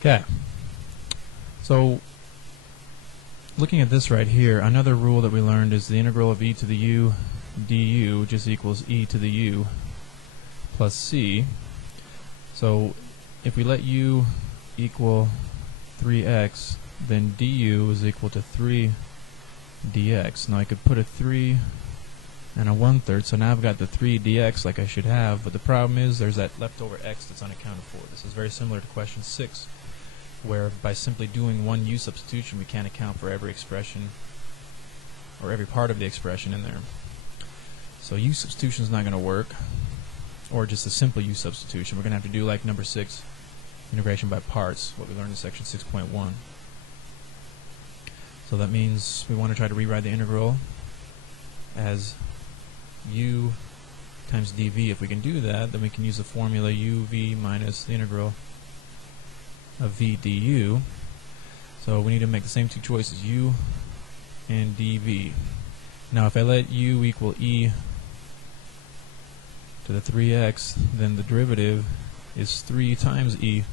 Okay, so looking at this right here, another rule that we learned is the integral of e to the u du just equals e to the u plus c. So if we let u equal 3x, then du is equal to 3 dx. Now I could put a 3 and a 1/3, so now I've got the 3 dx like I should have, but the problem is there's that leftover x that's unaccounted for. This is very similar to question 6, where by simply doing one u substitution we can't account for every expression or every part of the expression in there. So u substitution is not going to work, or just a simple u substitution. We're going to have to do like number 6, integration by parts, what we learned in section 6.1. So that means we want to try to rewrite the integral as u times dv. If we can do that, then we can use the formula uv minus the integral of v du. So we need to make the same two choices, u and dv. Now if I let u equal e to the 3x, then the derivative is 3 times e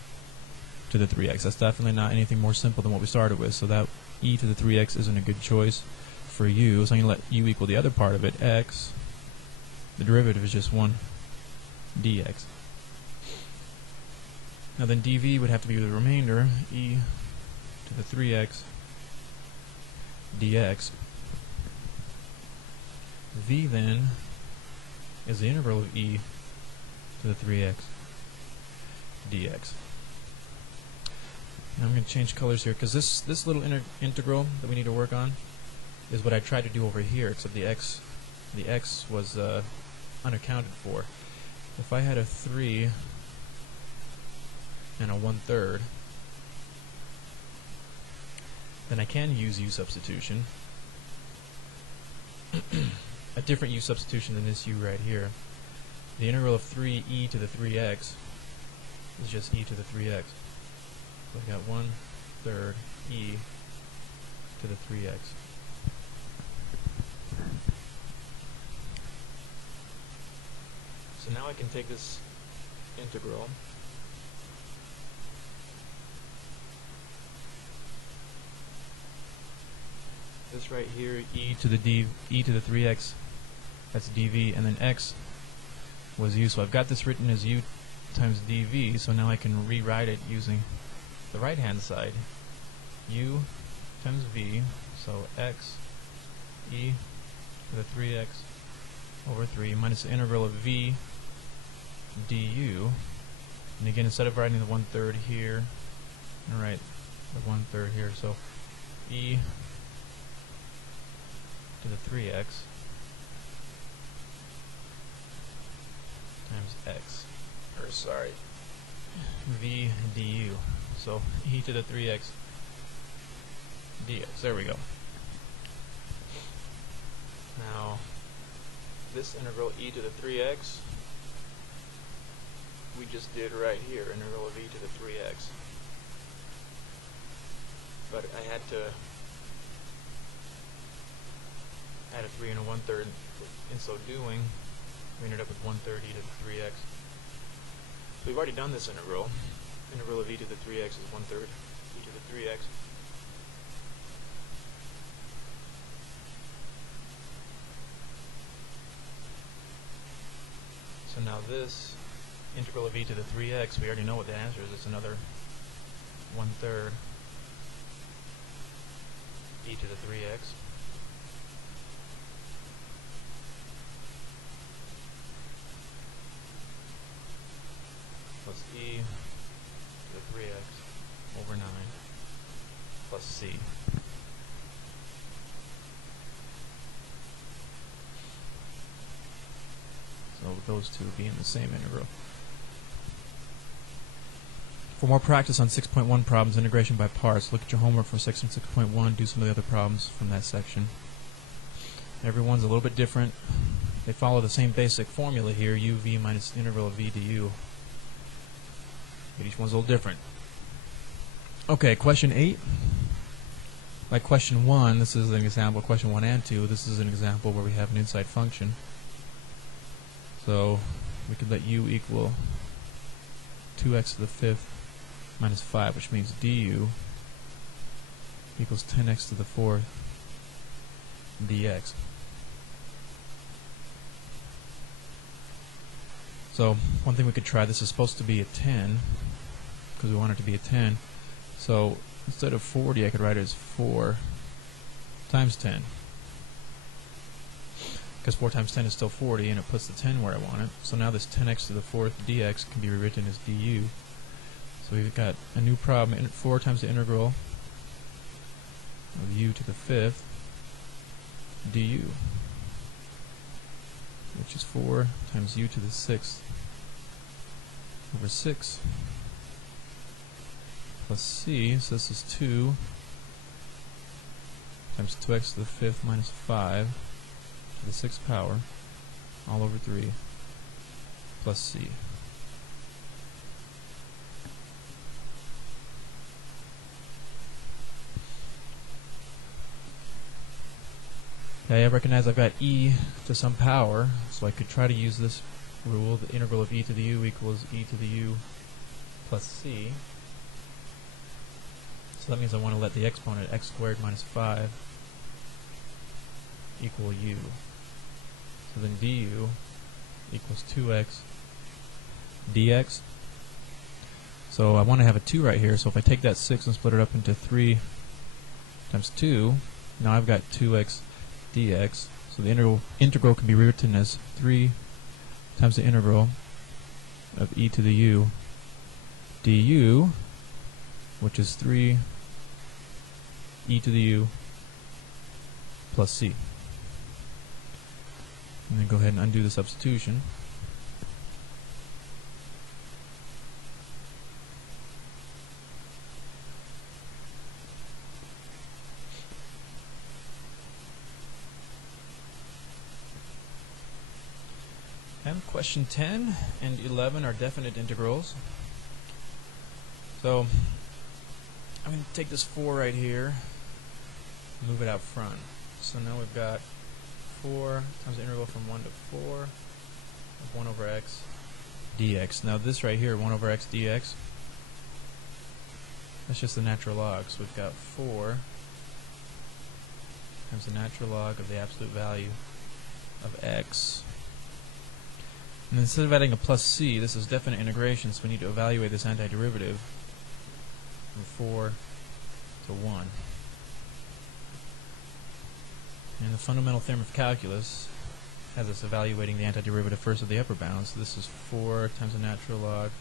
to the 3x. That's definitely not anything more simple than what we started with, so that e to the 3x isn't a good choice for u. So I'm going to let u equal the other part of it, x. The derivative is just 1 dx. Now then dv would have to be the remainder, e to the 3x dx. V then is the integral of e to the 3x dx. Now I'm going to change colors here because this little integral that we need to work on is what I tried to do over here, except the x was unaccounted for. If I had a 3 and a 1/3, then I can use u substitution. A different u substitution than this u right here. The integral of 3e to the 3x is just e to the 3x. So I got 1/3 e to the 3x. So now I can take this integral this right here, e to the 3x, that's dv, and then x was u. So I've got this written as u times dv, so now I can rewrite it using the right hand side, u times v, so x e to the 3x over 3 minus the integral of v du. And again, instead of writing the 1/3 here, I'm going to write the 1/3 here, so e to the 3x times x, or sorry, v du. So e to the 3x dx. There we go. Now this integral e to the 3x we just did right here, integral of e to the 3x. But I had to add a 3 and a 1/3. In so doing, we ended up with 1/3 e to the 3x. So we've already done this integral. Integral of e to the 3x is 1/3 e to the 3x. So now this integral of e to the 3x, we already know what the answer is. It's another 1/3 e to the 3x. Plus e to the 3x over 9 plus c. So those two being the same integral. For more practice on 6.1 problems, integration by parts, look at your homework for section 6.1, do some of the other problems from that section. Everyone's a little bit different. They follow the same basic formula here, uv minus the integral of v du. But each one's a little different. Okay, question 8. Like question 1, this is an example, question 1 and 2, this is an example where we have an inside function. So we could let u equal 2x to the 5th minus 5, which means du equals 10x to the 4th dx. So one thing we could try, this is supposed to be a 10 because we want it to be a 10. So instead of 40, I could write it as 4 times 10. Because 4 times 10 is still 40, and it puts the 10 where I want it. So now this 10x to the 4th dx can be rewritten as du. So we've got a new problem, 4 times the integral of u to the 5th du, which is 4 times u to the 6th over 6 plus c, so this is 2 times 2x to the 5th minus 5 to the 6th power all over 3 plus c. Okay, I recognize I've got e to some power, so I could try to use this rule, the integral of e to the u equals e to the u plus c. So that means I want to let the exponent x squared minus 5 equal u. So then du equals 2x dx. So I want to have a 2 right here, so if I take that 6 and split it up into 3 times 2, now I've got 2x dx. So the integral can be rewritten as 3 times the integral of e to the u du, which is 3 e to the u plus c. And then go ahead and undo the substitution. And question 10 and 11 are definite integrals. So I'm going to take this 4 right here, move it out front. So now we've got 4 times the integral from 1 to 4 of 1 over x dx. Now this right here, 1 over x dx, that's just the natural log. So we've got 4 times the natural log of the absolute value of x. And instead of adding a plus c, this is definite integration, so we need to evaluate this antiderivative from 4 to 1. And the fundamental theorem of calculus has us evaluating the antiderivative first of the upper bound. So this is 4 times the natural log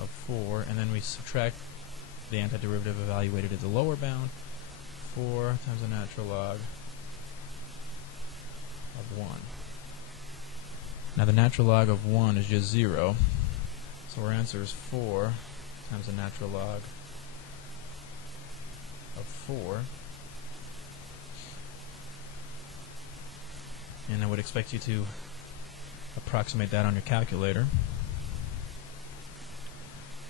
of 4, and then we subtract the antiderivative evaluated at the lower bound, 4 times the natural log of 1. Now the natural log of 1 is just 0, so our answer is 4 times the natural log of 4. And I would expect you to approximate that on your calculator.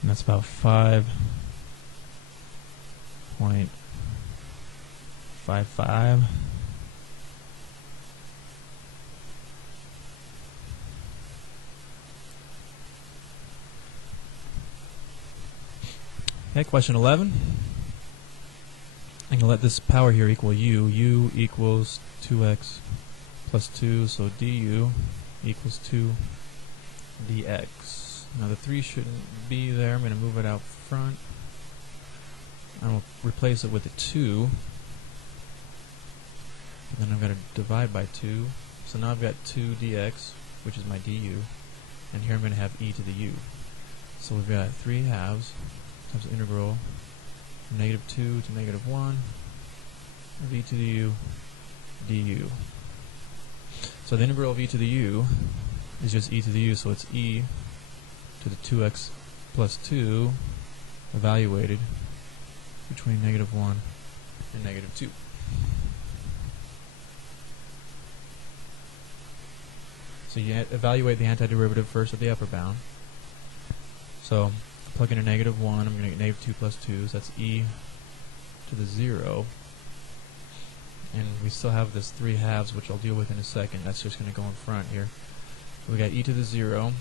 And that's about 5.55. Okay, question 11. I'm going to let this power here equal u. U equals 2x plus 2, so du equals 2 dx. Now the 3 shouldn't be there. I'm going to move it out front. I'll replace it with a 2. And then I've got to divide by 2. So now I've got 2 dx, which is my du. And here I'm going to have e to the u. So we've got 3 halves times the integral from -2 to -1 of e to the u du. So the integral of e to the u is just e to the u, so it's e to the 2x plus 2 evaluated between -1 and -2. So you evaluate the antiderivative first of the upper bound. So plug in a -1, I'm going to get -2 plus 2, so that's e to the 0. And we still have this 3 halves, which I'll deal with in a second. That's just going to go in front here. So we got e to the 0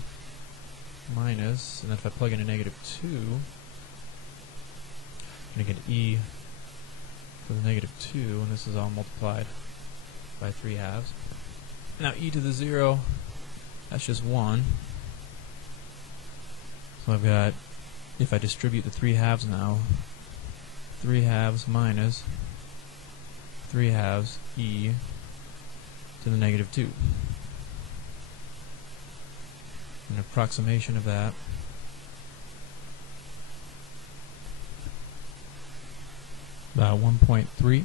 minus, and if I plug in a negative 2, I'm going to get e to the negative 2, and this is all multiplied by 3/2. Now e to the 0, that's just 1. So I've got, if I distribute the 3/2 now, 3/2 minus 3/2 e to the negative 2. An approximation of that about 1.3.